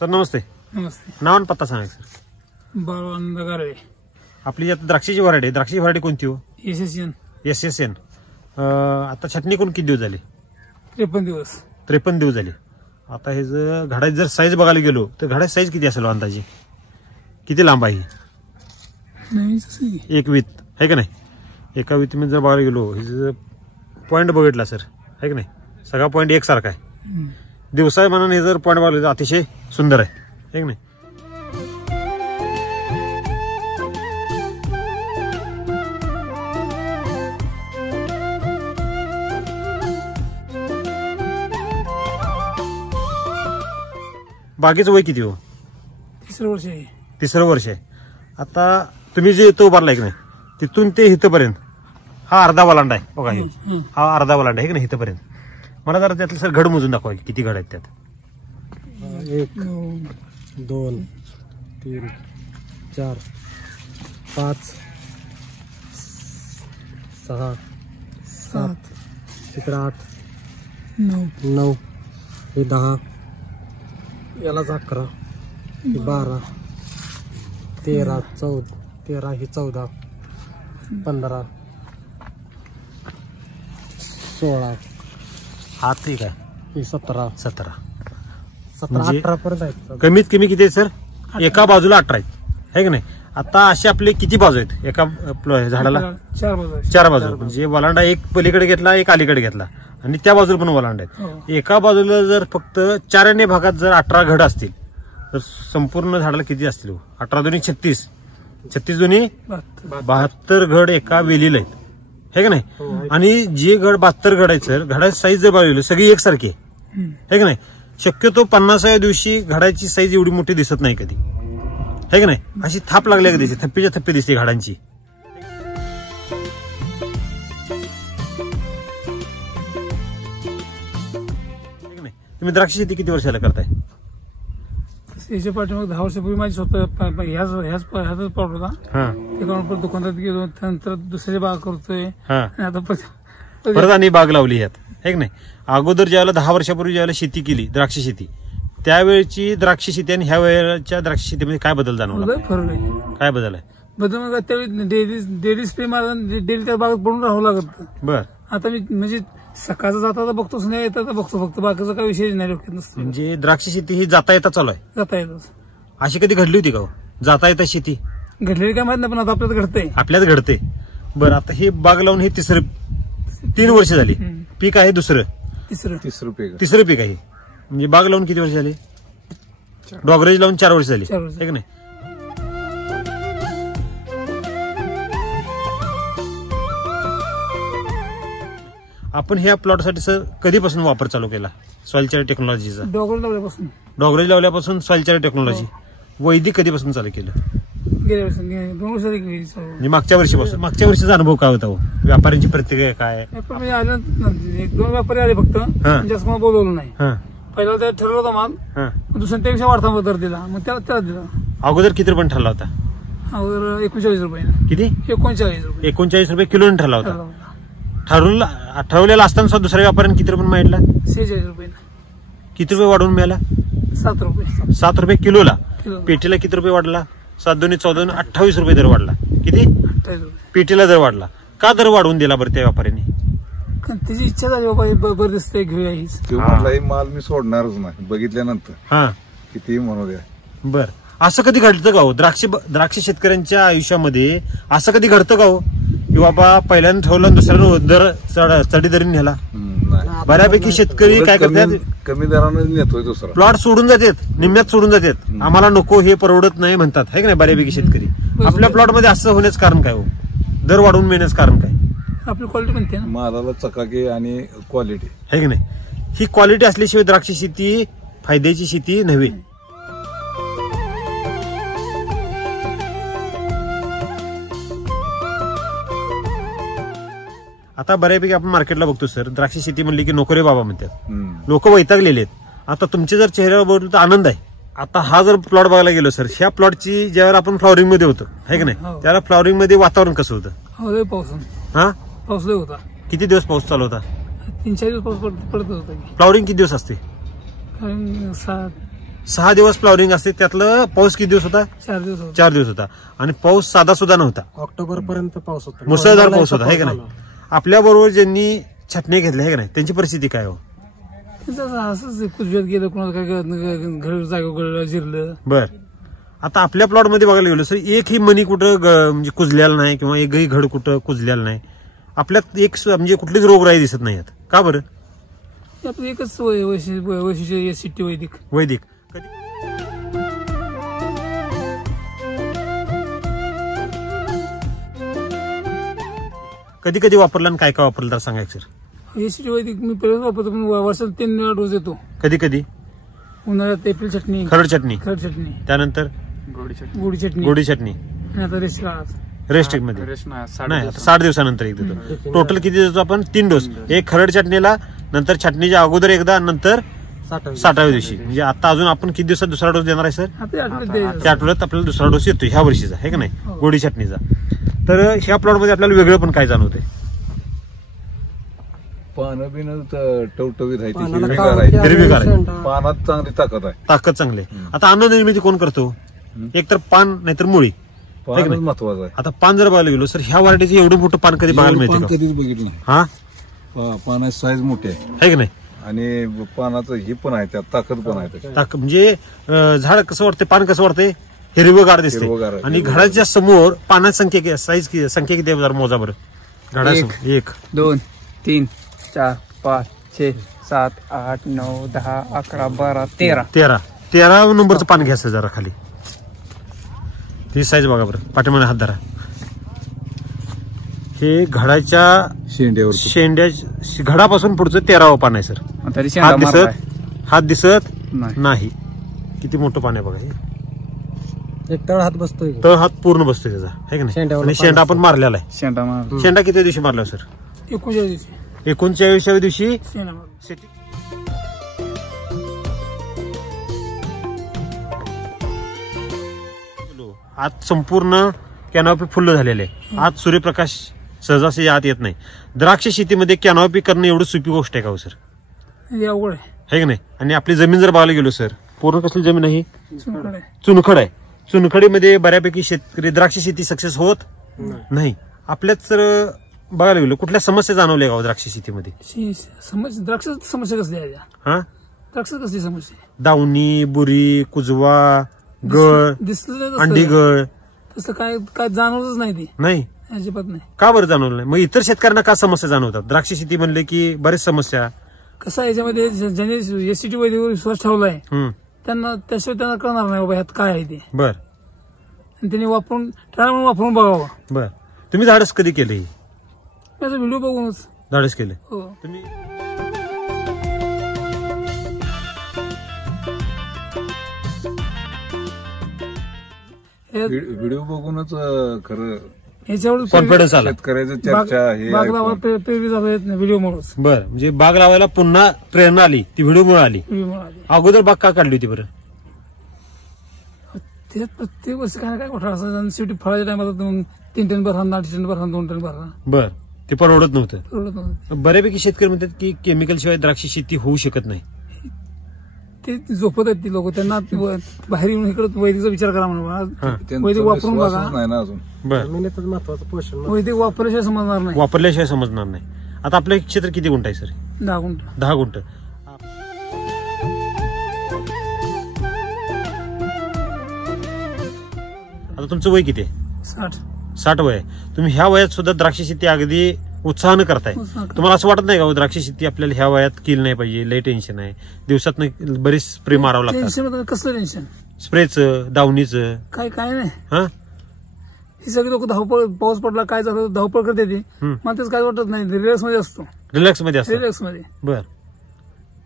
Sir नमस्ते. नमस्ते. नाव आणि पत्ता सांगा सर. बाळवानंद गारवे. आपली आता द्राक्षाची व्हरायटी कोणती हो? SSN. आता छटणी करून किती दिवस झाले? 53 दिवस झाले. आता हे जर घडाची जर साईज बघायला गेलो तर घडाची साईज किती असेल अंदाजे? किती लांब आहे? एक वीत आहे का नाही? एका वीतीमध्ये जर बघायला गेलो हे पॉईंट बघितला सर आहे का नाही? सगळा पॉईंट एकसारखा आहे. दिवसा म्हणून हे जर पॉईंट बघायला तर अतिशय सुंदर आहे है का नाही? बागेचं वय किती हो? 3 वर्ष आहे. आता तुम्ही जे इथं उभारलाय की नाही तिथून ते इथपर्यंत हा अर्धा वलांडा आहे बघा. हा अर्धा वलांडा आहे की नाही इथपर्यंत. मला जरा त्यातलं सर घड मोजून दाखवा किती घड आहेत त्यात. 1 2 3 4 5 6 7 तिकडे 8 9 हे 10 यालाच 11 हे 12 13 14 हे 14 15 16 हा ठीक आहे. हे 17 म्हणजे 18 पर्यंत आहेत. कमीत कमी किती आहे सर? एका बाजूला 18 आहेत है की नाही? आता असे आपले किती बाजू आहेत एका झाडाला? 4 बाजू. म्हणजे वलांडा एक पलीकडे घेतला एक अलीकडे घेतला आणि त्या बाजूला पण वलांडा आहेत. एका बाजूला जर फक्त 4 भागात जर 18 घड असतील तर संपूर्ण झाडाला किती असतील? 18 दोन्ही 36 दोन्ही 72 घड एका वेलीला आहेत है का नाही? आणि जे घड 72 घड आहेत सर घडाची साईज जर बघितली सगळी एकसारखी आहे का नाही? शक्यतो 50व्या दिवशी घडाची साईज एवढी मोठी दिसत नाही कधी है का नाही? अशी थाप लागल्या का दिसते, थप्पीच्या थप्पी दिसते घडांची. तुम्ही द्राक्ष शेती किती वर्षाला करताय? याच्या पाठीमागे 10 वर्षापूर्वी माझी स्वतः ह्याच प्लॉट होता. त्याकडून दुकानात गेलो त्यानंतर दुसरी बाग करतोय आणि आता परत आणि बाग लावली यात है की नाही? अगोदर ज्यावेळेला 10 वर्षापूर्वी ज्यावेळेला शेती केली द्राक्ष शेती त्यावेळची द्राक्ष शेती आणि ह्या वेळेच्या द्राक्ष शेतीमध्ये काय बदल जाणवला? फरक आहे. काय बदल आहे? बदल मग त्यावेळी डेली स्प्रे मारा डेली त्या बागेत पडून राहावं लागत. बर. आता मी म्हणजे सकाळचा जाता बघतोच नाही येतात बघतो फक्त बाकीचा काही विषय नाही डोक्यात नसतो. म्हणजे द्राक्ष शेती ही जाता येता चालू आहे? जाता येतच. अशी कधी घडली होती का जाता येता शेती? घडलेली काय माहित नाही पण आता आपल्यात घडते. बरं. आता हे बाग लावून हे 3 वर्ष झाली. पीक आहे तिसरं पीक आहे. म्हणजे बाग लावून किती वर्ष झाली? डॉगरेज लावून 4 वर्ष झाली है की नाही? आपण ह्या प्लॉटसाठी सर कधीपासून वापर चालू केला सॉइल चार्ट टेक्नॉलॉजीचा? डॉगरेज लावल्यापासून सॉइल चार्ट टेक्नॉलॉजी. वैदिक कधीपासून चालू केलं? म्हणजे मागच्या वर्षीचा अनुभव काय होता? व्यापाऱ्यांची प्रतिक्रिया काय? 1-2 व्यापारी आले फक्त जास्त मला बोलवलं नाही. पहिला त्या ठरवलं होता माल दुसऱ्या त्यापेक्षा वाढता दर दिला मग त्याला दिला. अगोदर किती रुपये ठरला होता? अगोदर 39 रुपये. किती? 39 रुपये किलो ठरला होता. ठरवलेला असताना दुसऱ्या व्यापाऱ्याने किती रुपये मागितला? 46 रुपये. किती रुपये वाढवून मिळाला? 7 रुपये किलोला. पेटीला किती रुपये वाढला? 7-2-14 28 रुपये दर वाढला. किती? 28 रुपये पेटीला दर वाढला. का दर वाढवून दिला बरं त्या व्यापाऱ्याने? त्याची इच्छा झाली बाबा बरं दिसतंय घेऊया हीच. माल मी सोडणारच नाही बघितल्यानंतर किती म्हणू द्या. बर. असं कधी घडतं का हो द्राक्ष शेतकऱ्यांच्या आयुष्यामध्ये? असं कधी घडतं का हो की बाबा पहिल्यांदा ठेवलं दुसऱ्यानं दर चढी दरीने नेला? बऱ्यापैकी शेतकरी काय करतात? कमी दराने नेतोय दुसरा. प्लॉट सोडून जातात, निम्म्यात सोडून जातात. आम्हाला नको हे परवडत नाही म्हणतात है की नाही बऱ्यापैकी शेतकरी. आपल्या प्लॉट मध्ये असं होण्याचं कारण काय हो? दर वाढवून मिळण्याचं कारण काय? आपली क्वालिटी म्हणते ना मालाला चकाकी आणि क्वालिटी है की नाही? ही क्वालिटी असल्याशिवाय द्राक्ष शेती फायद्याची शेती नव्हे. आता बऱ्यापैकी आपण मार्केटला बघतो सर द्राक्ष शेती म्हणली की नको रे बाबा म्हणतात. लोक वैतागलेले आहेत. आता तुमचे जर चेहऱ्यावर बघितलं तर आनंद आहे. आता हा जर प्लॉट बघायला गेलो सर ह्या प्लॉटची ज्यावेळेला आपण फ्लॉवरिंग मध्ये होतो है की नाही त्याला फ्लॉवरिंग मध्ये वातावरण कसं होतं? पाऊस होता. किती दिवस पाऊस चालू होता? 3-4 दिवस पाऊस पडत होता. फ्लॉवरिंग किती दिवस असते? 6 दिवस फ्लॉवरिंग असते. त्यातलं पाऊस किती दिवस होता? 4 दिवस होते. 4 दिवस होता. आणि पाऊस साधा सुद्धा नव्हता, ऑक्टोबर पर्यंत पाऊस होता, मुसळधार पाऊस होता, आहे का नाही? आपल्या बरोबर ज्यांनी छटण्या घेतल्या आहे का नाही, त्यांची परिस्थिती काय हो? असंच कुजव्यात गेलं, कोणाला काय घर जागा गळलं जिरलं. बर, आता आपल्या प्लॉट मध्ये बघायला गेलो सर, एकही मनी कुठं म्हणजे कुजलेला नाही किंवा एकही घड कुठं कुजलेला नाही. आपल्यात एक म्हणजे कुठलीच रोगराई दिसत नाही यात. का बरं? आपलं एकच वैशिष्ट्य SCT वैदिक. कधी कधी वापरला आणि काय काय वापरलं तर सांगायचं सर. SCT वैदिक मी पहिल्यांदा वापरतो, पण वर्षाला 3 वेळा डोस देतो. कधी कधी उन्हाळ्यात एप्रिल चटणी, खरड चटणी, त्यानंतर गोडी चटणी, आणि आता रेस्ट काळात रेस्ट मध्ये नाही 60 दिवसानंतर एक देतो. टोटल किती देतो आपण? 3 डोस. एक खरड चटणीला, नंतर छटणीच्या अगोदर एकदा, नंतर 60व्या दिवशी. म्हणजे आता अजून आपण किती दिवसात दुसरा डोस देणार आहे सर? त्या आठवड्यात आपल्याला दुसरा डोस येतो ह्या वर्षीचा, आहे का नाही, गोडी चटणीचा. तर ह्या प्लॉट मध्ये आपल्याला वेगळं पण काय जाणवतंय? पानं बिन टवटवीत आहे, हिरवीगार आहे, पानात चांगली ताकद चांगली आहे. आता अन्न निर्मिती कोण करतो? एक तर पान, नाहीतर मुळी. महत्वाचं आहे. आता पान जर बघायला गेलो सर, ह्या व्हरायटीचं एवढं मोठं पान कधी बघायला मिळतं? कधीच बघितलं नाही. हा, पानाची साईज मोठी आहे की नाही, आणि पानाचं हे पण आहे, त्यात ताकद पण आहे. ताकद म्हणजे झाड कसं वाटतंय, पान कसं वाटतंय? हिरवगार दिसते. आणि घडाच्या समोर पानाची संख्या किती आहे मोजा बरं? घडासमोर 1 2 3 4 5 6 7 8 9 10 11 12 13 नंबरचं पान घ्यायचं जरा खाली. ती साईज बघा बरं, पाठीमागे हात धरा. हे घडाच्या शेंड्या घडापासून पुढचं 13वं पान आहे सर. हात दिसत नाही. किती मोठं पान आहे बघा हे. एक तळ हात बसतोय, तळ हात पूर्ण बसतोय त्याचा, आहे की नाही? आणि शेंडा आपण मारलेला आहे. शेंडा किती दिवशी मारला सर? 39व्या दिवशी. आज संपूर्ण कॅनॉपी फुल्ल झालेले आहे. आज सूर्यप्रकाश सहजासहजी आत येत नाही. द्राक्ष शेतीमध्ये कॅनॉपी करणं एवढं सोपी गोष्ट आहे का हो सर? अवघड आहे की नाही? आणि आपली जमीन जर बघायला गेलो सर, पूर्ण कसली जमीन आहे? चुनखड आहे. चुनखडीमध्ये बऱ्यापैकी शेतकरी द्राक्ष शेती सक्सेस होत नाही. आपल्याच जर बघायला गेलो, कुठल्या समस्या जाणवल्या का द्राक्ष शेतीमध्ये? द्राक्ष समस्या कसली आहे? हा, द्राक्ष कसली समस्या? दावणी, बुरी, कुजवा, गळ, अंडी गळ, तसं काय जाणवतच नाही. ते नाही, अजिबात नाही. का बरं जाणवलं नाही? मग इतर शेतकऱ्यांना का समस्या जाणवतात? द्राक्ष शेती म्हणले की बरेच समस्या. कसं आहे, याच्यामध्ये ज्यांनी SCT वैदिकवर विश्वास ठेवलाय त्यांना त्याशिवाय त्यांना कळणार नाही बाबा ह्यात काय आहे ते. बर. आणि त्यांनी वापरून बघावं. बर. तुम्ही धाडस कधी केले? माझा व्हिडिओ बघूनच धाडस केले. हो. तुम्ही व्हिडिओ बघूनच खरं याच्यावर कॉन्फिडन्स आला. शेतकऱ्याचं चर्चा हे बाग लावा प्रेरित झालं व्हिडिओ मुळेच. बर, म्हणजे बाग लावायला पुन्हा प्रेरणा आली ती व्हिडिओ मुळे आली. अगोदर बाग का काढली होती बरं? त्याच्यात प्रत्येक वर्षी काय ना काय घोटाळा असायचा. शेवटी फळाच्या टायमाला 3 टन भरणार, 8 टन भरणार, 2 टन भरणार. बर, ते परवडत नव्हतं. बऱ्यापैकी शेतकरी म्हणतात की केमिकल शिवाय द्राक्ष शेती होऊ शकत नाही. ते झोपत आहेत ती लोक. त्यांना बाहेर येऊन इकडे वैदिकचा विचार करा म्हणून. वैदिक वापरून बघा. नाही ना अजून. जमिनीतच महत्वाचं पोषण. वैदिक वापरल्याशिवाय समजणार नाही. वापरल्याशिवाय समजणार नाही. आता आपलं क्षेत्र किती गुंठ आहे सर? 10 गुंठ. 10 गुंठ. आता तुमचं वय किती आहे? 60 वय आहे. तुम्ही ह्या वयात सुद्धा द्राक्ष शेती अगदी उत्साहानं करताय. तुम्हाला असं वाटत नाही का द्राक्ष शेती आपल्याला ह्या वयात केली नाही पाहिजे? लय टेन्शन आहे, दिवसात बरीच स्प्रे मारावं लागतं. कसलं टेन्शन? स्प्रेचं, दावणीचं काय नाही. हा, ही सगळी लोक धावपळ, पाऊस पडला काय झालं धावपळ करते ती. मला तेच काय वाटत नाही. रिलॅक्स मध्ये असतो. रिलॅक्स मध्ये असतो. रिलॅक्स मध्ये. बर.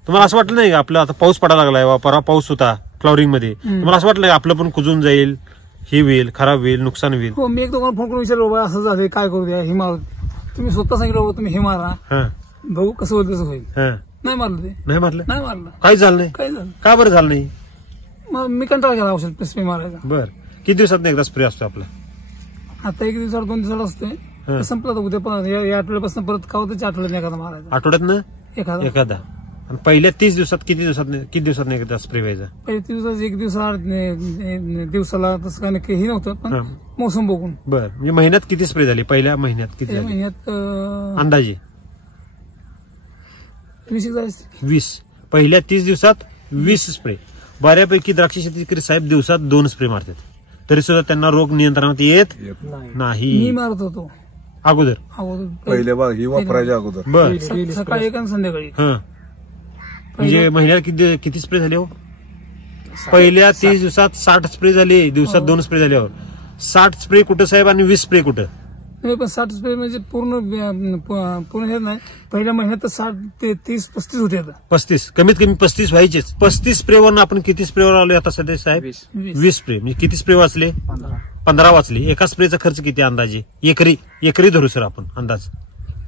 तुम्हाला असं वाटलं नाही का आपलं आता पाऊस पडायला लागलाय, परवा पाऊस होता फ्लॉवरिंग मध्ये, तुम्हाला असं वाटलं का आपलं पण कुजून जाईल, हे होईल, खराब होईल, नुकसान होईल? हो, मी एक दोघांना फोन करून विचारलं बाबा असं झालं काय करू द्या, हे मारू. तुम्ही स्वतः सांगितलं बाबा तुम्ही हे मारा, बघू कसं होईल तसं होईल. नाही मारलं. ते नाही मारलं. काहीच झालं नाही. काही झालं. का बरं झालं नाही? मी कंटाळा केला औषध स्प्रे मारायचा. बर. किती दिवसात एकदा स्प्रे असतो आपला? आता 1 दिवसाला 2 दिवसाला असते. संपला उद्या पण या आठवड्यापासून परत का होतं आठवड्यात एखादा मारायचा. आठवड्यात एखादा. आणि पहिल्या 30 दिवसात किती दिवसात एकदा स्प्रे व्हायचा? पहिल्या 30 दिवसात एक दिवसाला तसं काय नक्की हे नव्हतं, पण मोसम बघून. बर, म्हणजे महिन्यात किती स्प्रे झाले? पहिल्या महिन्यात किती झाले महिन्यात अंदाजे? 20. पहिल्या 30 दिवसात 20 स्प्रे. बऱ्यापैकी द्राक्ष शेतकरी साहेब दिवसात 2 स्प्रे मारतात, तरी सुद्धा त्यांना रोग नियंत्रणात येत नाही. मी मारत होतो अगोदर पहिल्या बाग ही वापरायच्या अगोदर. बर, सकाळी एक आणि संध्याकाळी. म्हणजे महिन्यात किती स्प्रे झाले हो? पहिल्या 30 दिवसात 60 स्प्रे झाले, दिवसात 2 स्प्रे झाल्यावर. 60 स्प्रे कुठं साहेब आणि 20 स्प्रे कुठं? नाही, पण 60 स्प्रे म्हणजे पूर्ण हे नाही. पहिल्या महिन्यात 60 ते 30-35 होते. आता 35, कमीत कमी 35 व्हायचेच. 35 स्प्रेवर आपण किती स्प्रेवर आलो आता सध्या साहेब? 20 स्प्रे. म्हणजे किती स्प्रे वाचले? 15 वाचले. एका स्प्रेचा खर्च किती अंदाजे? एकरी धरू सर आपण अंदाज,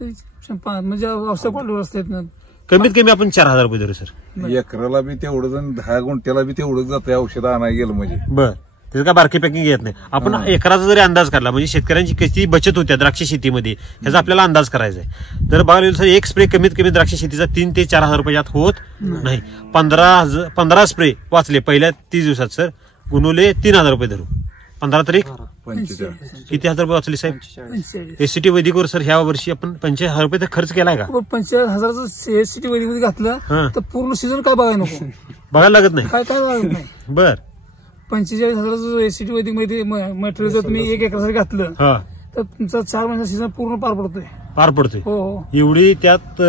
म्हणजे औषध क्वालिटीवर असतात ना. कमीत कमी आपण 4000 रुपये धरू सर. एकराला बी तेवढं 10 गुंठ्याला बी तेवढं जातं औषध आणायला गेलं म्हणजे. बर, त्याचं काय बारकी पॅकिंग येत नाही. आपण एकराचा जरी अंदाज काढला म्हणजे शेतकऱ्यांची किती बचत होत्या द्राक्ष शेतीमध्ये ह्याचा आपल्याला अंदाज करायचा आहे. तर बघायला गेलं सर एक स्प्रे कमीत कमी द्राक्ष शेतीचा 3 ते 4000 रुपयात होत नाही. 15 स्प्रे वाचले पहिल्या 30 दिवसात सर. गुणवले 3000 रुपये धरू. 15 तरीक 45. किती हजार रुपये वाचले साहेब? एससीटी वैदिकवर सर ह्या वर्षी आपण 45,000 रुपये तर खर्च केलाय का? 45,000 एससीटी वैदिकमध्ये घातलं तर पूर्ण सीझन काय बघायला नको, बघायला लागत नाही. काय लागत नाही. बर, 45,000 एससीटी वैदिक मध्ये मटेरियल जर तुम्ही 1 एकरासाठी घातलं तर तुमचा 4 महिन्याचा सीझन पूर्ण पार पडतोय. हो, एवढी त्यात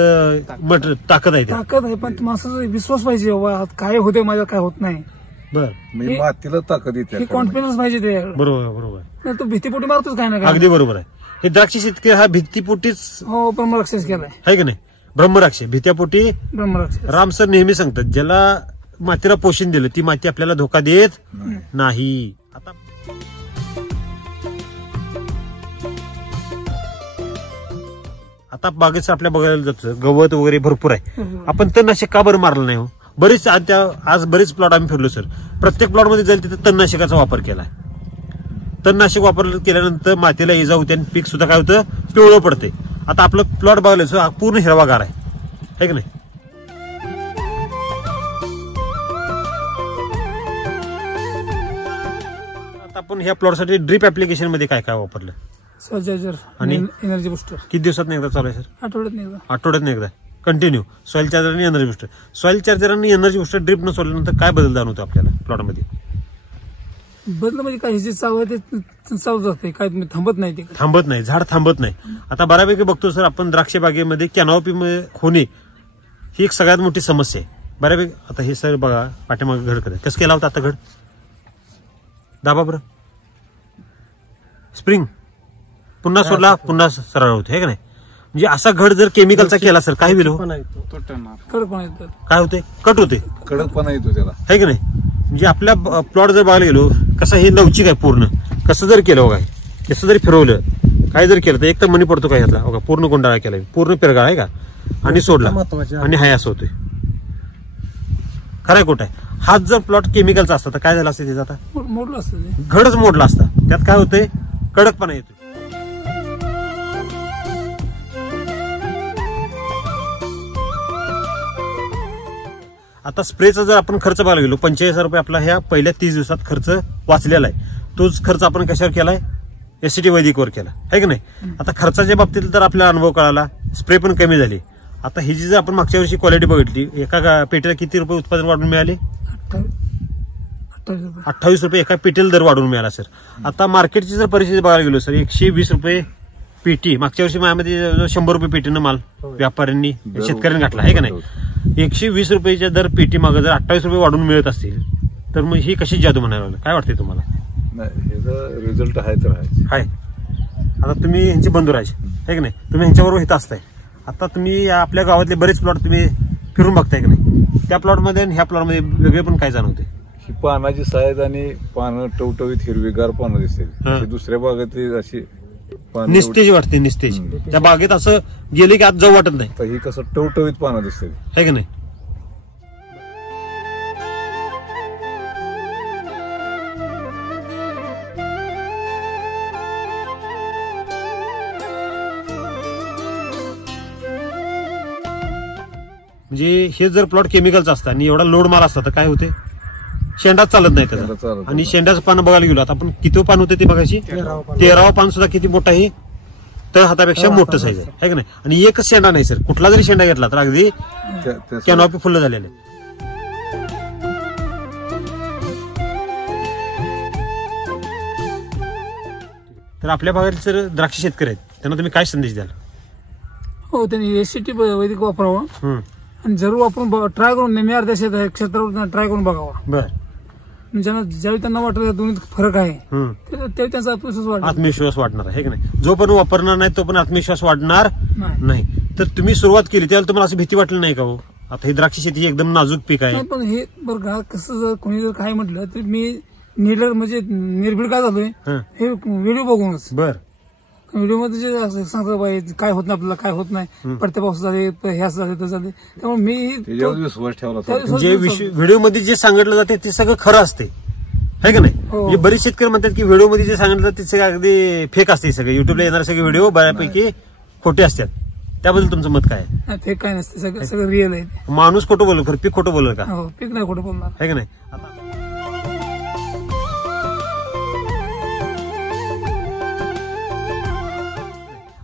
ताकद आहे. पण माणसाचा विश्वास पाहिजे, काय होते माझ्या काय होत नाही. बर, मी मातीला ताकद येते, कॉन्फिडन्स पाहिजे ते. बरोबर. नाही तो भीतीपोटी मारतोच काय ना काय. अगदी बरोबर आहे. हे द्राक्ष शेतकरी हा भीतीपोटीच हो ब्रह्मराक्षस केलाय, आहे की नाही? ब्रह्मराक्ष भीत्यापोटी ब्रह्मराक्षस. राम सर नेहमी सांगतात ज्याला मातीला पोषण दिलं ती माती आपल्याला धोका देत नाही. आता बागेचं आपल्या बघायला जातं गवत वगैरे भरपूर आहे. आपण तणनाशक का बरं मारलं नाही हो? बरेच आज बरेच प्लॉट आम्ही फिरलो सर. प्रत्येक प्लॉट मध्ये जाईल तिथे तणनाशकाचा वापर केलाय. तणनाशक वापर केल्यानंतर मातीला इजा होते आणि पीक सुद्धा काय होतं? पिवळं पडते. आता आपलं प्लॉट बघायला सर पूर्ण हिरवागार आहे की नाही? आता आपण ह्या प्लॉटसाठी ड्रीप ऍप्लिकेशन मध्ये काय काय वापरलं? सॉइल चार्जर आणि एनर्जी बुस्टर. किती दिवसात एकदा चालू आहे सर? आठवड्यात एकदा कंटिन्यू सॉइल चार्जर आणि एनर्जी बुस्टर. सॉइल चार्जर आणि एनर्जी बुस्टर ड्रिप न सोडल्यानंतर काय बदल जाणवतो आपल्याला प्लॉटमध्ये? बदल म्हणजे काय जे चालू आहे ते चालू जाते, काय थांबत नाही. ते थांबत नाही, झाड थांबत नाही. आता बऱ्यापैकी बघतो सर आपण द्राक्ष बागेमध्ये कॅनॉपी होणे ही एक सगळ्यात मोठी समस्या आहे बऱ्यापैकी. आता हे सर बघा पाठीमागे घड करत कसं केला होता आता घड दाबा बरं. स्प्रिंग पुन्हा सोडला पुन्हा सरळ होतो हे का नाही? म्हणजे असा घड जर केमिकलचा केला सर काय होईल? काय होते? कट होते, कडकपणा येतो त्याला, है की नाही? म्हणजे आपल्या प्लॉट जर बघायला गेलो कसं हे लवचिक आहे पूर्ण. कसं जर केलं बघा, कसं जरी फिरवलं काय जर केलं तर एक तर मनी पडतो काय ह्यातला बघा. पूर्ण गोंडाळा केला, पूर्ण पिरगाळ आहे का, आणि सोडला आणि हाय असं होतोय. खरंय खोट आहे? हाच जर प्लॉट केमिकलचा असता तर काय झालं असतं? त्याचा आता मोडलं असतं, घडच मोडला असता. त्यात काय होतंय? कडकपणा येतोय. आता स्प्रेचा जर आपण खर्च बघायला गेलो 45,000 रुपये आपला ह्या पहिल्या 30 दिवसात खर्च वाचलेला आहे. तोच खर्च आपण कशावर केलाय? एससीटी वैदिकवर केला आहे की नाही? आता खर्चाच्या बाबतीत तर आपल्याला अनुभव कळाला, स्प्रे पण कमी झाली. आता ही जी जर आपण मागच्या वर्षी क्वालिटी बघितली, एका पेटीला किती रुपये उत्पादन वाढून मिळाले? 28 रुपये एका पेटीला दर वाढून मिळाला सर. आता मार्केटची जर परिस्थिती बघायला गेलो सर 120 रुपये पेटी. मागच्या वर्षी माझ्यामध्ये 100 रुपये पेटीनं माल व्यापाऱ्यांनी शेतकऱ्यांनी घातला आहे का नाही? 120 रुपयाच्या दर पेटी मागे जर 28 रुपये वाढून मिळत असतील तर मग ही कशी जादू म्हणायला काय वाटते तुम्हाला? नाही, रिझल्ट आहे तर आहे. आता तुम्ही यांचे बंधू राहायचे आहे की नाही? तुम्ही यांच्याबरोबर इथं असताय. आता तुम्ही आपल्या गावातले बरेच प्लॉट तुम्ही फिरून बघताय की नाही? त्या प्लॉटमध्ये आणि ह्या प्लॉटमध्ये वेगळे पण काय जाणवते? ही पानाची साईज आणि पानं टवटवीत हिरवीगार पानं दिसते. दुसऱ्या बागेत अशी निस्तेज वाटते, निस्तेज. त्या बागेत असं गेले की आज जाऊ वाटत नाही. तर ही कसं टवटवीत पानं दिसते आहे की नाही? म्हणजे हे जर प्लॉट केमिकलचा असता आणि एवढा लोड माल असता तर काय होते, शेंडाच चालत नाही त्याचा. आणि शेंड्याचं पान बघायला गेलो आता आपण, किती पान होते ते बघायची, 13वा पान सुद्धा किती मोठा आहे, तर हातापेक्षा मोठं साईज आहे का नाही. आणि एकच शेंडा नाही सर, कुठला जरी शेंडा घेतला तर अगदी कॅनॉपी फुल्ल झालेले. तर आपल्या भागातील सर द्राक्ष शेतकरी आहेत, त्यांना तुम्ही काय संदेश द्याल? हो, त्यांनी एससीटी वैदिक वापरावं आणि जरूर वापरून ट्राय करून नेहमी अर्ध्या क्षेत्रावर ट्राय करून बघावा. बरं, ज्यावेळी त्यांना वाटत दोन्ही फरक आहे त्यावेळी त्यांचा आत्मविश्वास वाढणार आहे का नाही. जो पण वापरणार नाही तो पण आत्मविश्वास वाढणार नाही. तर तुम्ही सुरुवात केली त्यावेळेला तुम्हाला असं भीती वाटली नाही का हो? आता ही द्राक्ष शेती ही एकदम नाजूक पीक आहे. पण हे बरं का, कसं जर कोणी जर काय म्हटलं तर मी म्हणजे निर्भीड काय झालोय हे व्हिडिओ बघूनच. बर, व्हिडिओ मध्ये जे सांगतात बाई काय होत नाही आपल्याला, काय होत नाही, पडत्या पाऊस झाले, हे असं झाले तर झाले, त्यामुळे मी विश्वास ठेवला. जे व्हिडिओ मध्ये जे सांगितलं जाते ते सगळं खरं असते है का नाही. म्हणजे बरेच शेतकरी म्हणतात की व्हिडिओ मध्ये जे सांगितलं जाते ते सगळं अगदी फेक असते. सगळे युट्यूबला येणारे सगळे व्हिडिओ बऱ्यापैकी खोटे असतात. त्याबद्दल तुमचं मत काय आहे? फेक काय नसते, सगळं रिअल आहे. माणूस खोटं बोलल खरं, पीक खोटं बोलल का? पीक नाही खोटं बोलणार है का नाही.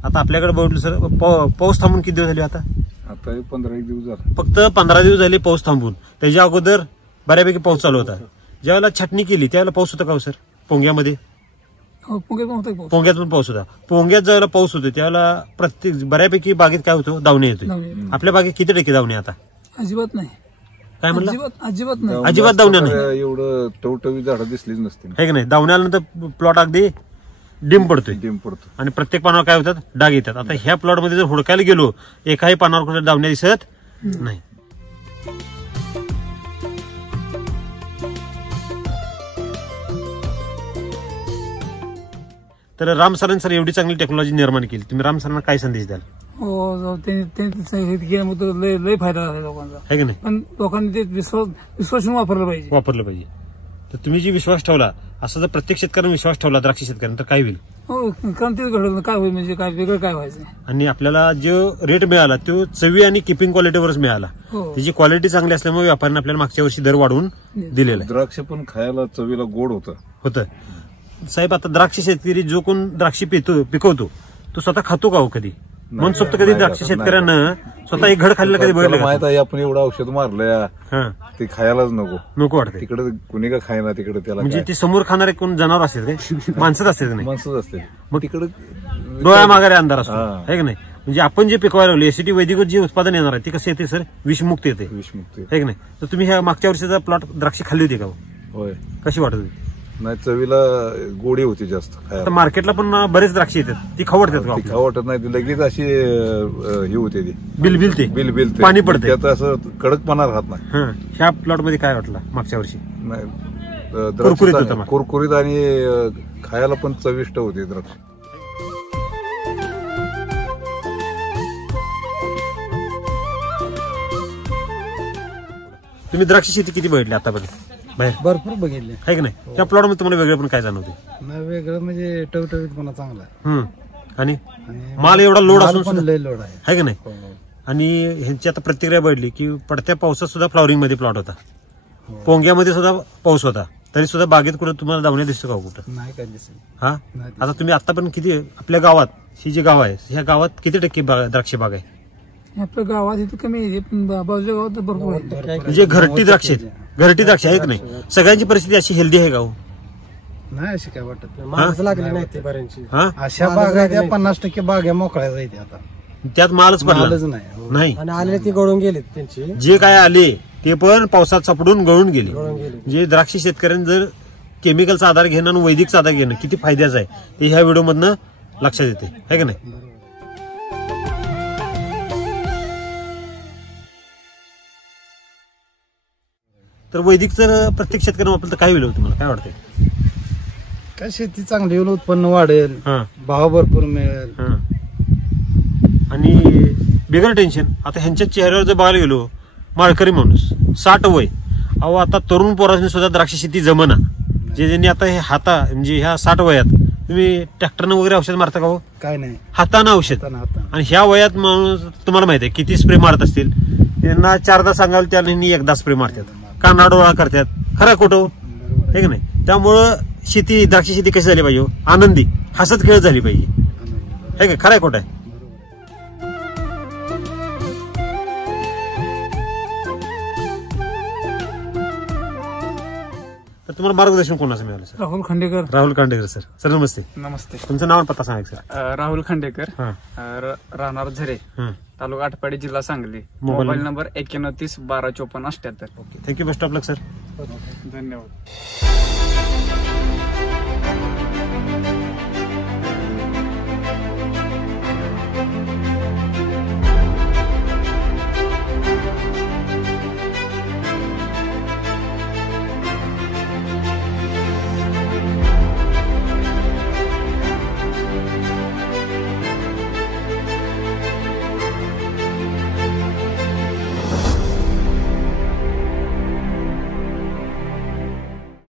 आता आपल्याकडे बघितलं सर, पाऊस थांबून किती दिवस झाले? आता 15 दिवस झाले, फक्त 15 दिवस झाले पाऊस थांबून. त्याच्या अगोदर बऱ्यापैकी पाऊस चालू होता. ज्यावेळेला छाटणी केली त्यावेळेला पाऊस होता का सर? पोंग्यामध्ये पोंग्यात पण पाऊस होता. पोंग्यात ज्यावेळेला पाऊस होतो त्यावेळेला प्रत्येक बऱ्यापैकी बागेत काय होतं, दावणे येतो. आपल्या बागेत किती टक्के दावणे आता? अजिबात नाही. काय म्हणलं? अजिबात नाही, अजिबात दावण्या नाही. एवढं टवटवी झाडं दिसलीच नसते है का नाही. दावण्या आल्यानंतर प्लॉट अगदी डिम पडतोय आणि प्रत्येक पानावर काय होतात, डाग येतात. आता ह्या प्लॉट मध्ये जर हुडकायला गेलो एकाही पानावर कुठे दावण्या दिसत नाही. तर राम सरांनी सर एवढी चांगली टेक्नॉलॉजी निर्माण केली, तुम्ही राम सरांना काय संदेश द्याल? हो, त्यांनी लय फायदा झाला लोकांचा, है की नाही. पण लोकांनी ते विश्वास वापरलं पाहिजे. तर तुम्ही जी विश्वास ठेवला, असा जर प्रत्येक शेतकऱ्यांनी विश्वास ठेवला द्राक्ष शेतकऱ्यांनी तर काय होईल? हो, कारण तेच घडलं, काय होईल म्हणजे काय वेगळं काय व्हायचं. आणि आपल्याला जो रेट मिळाला तो चवी आणि किपिंग क्वालिटीवरच मिळाला. त्याची क्वालिटी चांगली असल्यामुळे व्यापाऱ्यांनी आपल्याला मागच्या वर्षी दर वाढवून दिलेला आहे. द्राक्ष पण खायला चवीला गोड होतं. साहेब, आता द्राक्ष शेतकरी जो कोण द्राक्ष पिकवतो तो स्वतः खातो का हो कधी? मन स्वतः कधी द्राक्ष शेतकऱ्यानं स्वतः एक घड खाल्लं कधी बघितलं? माहित आहे आपण एवढं औषध मारलंय ते खायलाच नको वाटतं. तिकडे कुणी का खायना तिकडे त्याला. म्हणजे ते समोर खाणारे कोण जनावर असतील काय? माणसंच असतील नाही? माणसंच असते. मग तिकडे डोळ्या मागारे अंधार असतो आहे का नाही. म्हणजे आपण जे पिकवायला लागलो एसीटी वैदिक जे उत्पादन येणार आहे ते कसं येते सर? विषमुक्त येते आहे का नाही. तर तुम्ही ह्या मागच्या वर्षीचा प्लॉट द्राक्ष खाल्ली होती का? होय. कशी वाटत होती? नाही, चवीला गोडी होती जास्त. मार्केटला पण बरेच द्राक्ष येतात, ती खावडतात का? खावटत नाही, ती लगेच अशी हे होते, ती बिल पाणी पडते, त्यात असं कडकपणा राहत नाही. ह्या प्लॉट मध्ये काय वाटलं मागच्या वर्षी? नाही, कुरकुरीत आणि खायला पण चविष्ट होते द्राक्ष. तुम्ही द्राक्ष शेती किती बघितली आतापर्यंत? भरपूर बघितले आहे की नाही. त्या प्लॉट मध्ये तुम्हाला वेगळे पण काय जाणवते? वेगळं म्हणजे टवटवीतपणा चांगला आहे. आणि माल एवढा लोड असून लोड आहे की नाही. आणि ह्यांची आता प्रतिक्रिया बघितली की पडत्या पावसात सुद्धा फ्लॉवरिंग मध्ये प्लॉट होता, पोंग्यामध्ये सुद्धा पाऊस होता, तरी सुद्धा बागेत कुठं तुम्हाला दावण्या दिसतो का कुठं? नाही काय दिसत. हा, आता तुम्ही आतापर्यंत किती आपल्या गावात ही जी गाव आहे ह्या गावात किती टक्के द्राक्ष बाग आहे? आपल्या गावात इथे कमी आहे, पण बाजूच्या गावात भरपूर आहे. म्हणजे घरटी द्राक्ष आहे की नाही. सगळ्यांची परिस्थिती अशी हेल्दी आहे का हो? नाही, अशी काय वाटत नाही. लागली नाही ते बऱ्यांची. अशा बागा 50% बागा मोकळ्या जायचे आता, त्यात मालच पडला नाही. आणि आले ते गळून गेले, त्यांची जे काय आले ते पण पावसात सापडून गळून गेले. जे द्राक्ष शेतकऱ्यांनी जर केमिकलचा आधार घेणं आणि वैदिकचा आधार घेणं किती फायद्याचं आहे ते ह्या व्हिडिओ मधनं लक्षात येते, है का नाही. तर वैदिक जर प्रत्येक शेतकऱ्यांना वापरलं तर काय होईल तुम्हाला काय वाटतंय? काय शेती चांगली होईल, उत्पन्न वाढेल, भाव भरपूर मिळेल आणि बिगर टेन्शन. आता ह्यांच्या चेहऱ्यावर जर बघायला गेलो, माळकरी माणूस 60 वय, अहो आता तरुण पोरांनी सुद्धा द्राक्ष शेती जमना. जे ज्यांनी आता हे म्हणजे ह्या 60 वयात तुम्ही ट्रॅक्टरनं वगैरे औषध मारता का हो? काय नाही, हातानं औषध. आणि ह्या वयात माणूस तुम्हाला माहिती आहे किती स्प्रे मारत असतील. त्यांना 4दा सांगाल त्यांनी 1दा स्प्रे मारतात, कानाडोळा करतात. खरं खोटं आहे की नाही? त्यामुळं शेती, द्राक्ष शेती कशी झाली पाहिजे? आनंदी, हसत खेळत झाली पाहिजे, आहे का? खरं आहे खोटं आहे? तर तुम्हाला मार्गदर्शन कोणाचं मिळालं sir? Rahul Khandekar. Rahul Khandekar sir. Sir नमस्ते. नमस्ते. तुमचं नाव आणि पत्ता सांगा सर. राहुल खांडेकर, हां राहणार झरे, हां. तालुका आटपाडी, जिल्हा Sangli. Mobile mobile number 9130 12 54 78. Thank you, best of luck sir. धन्यवाद.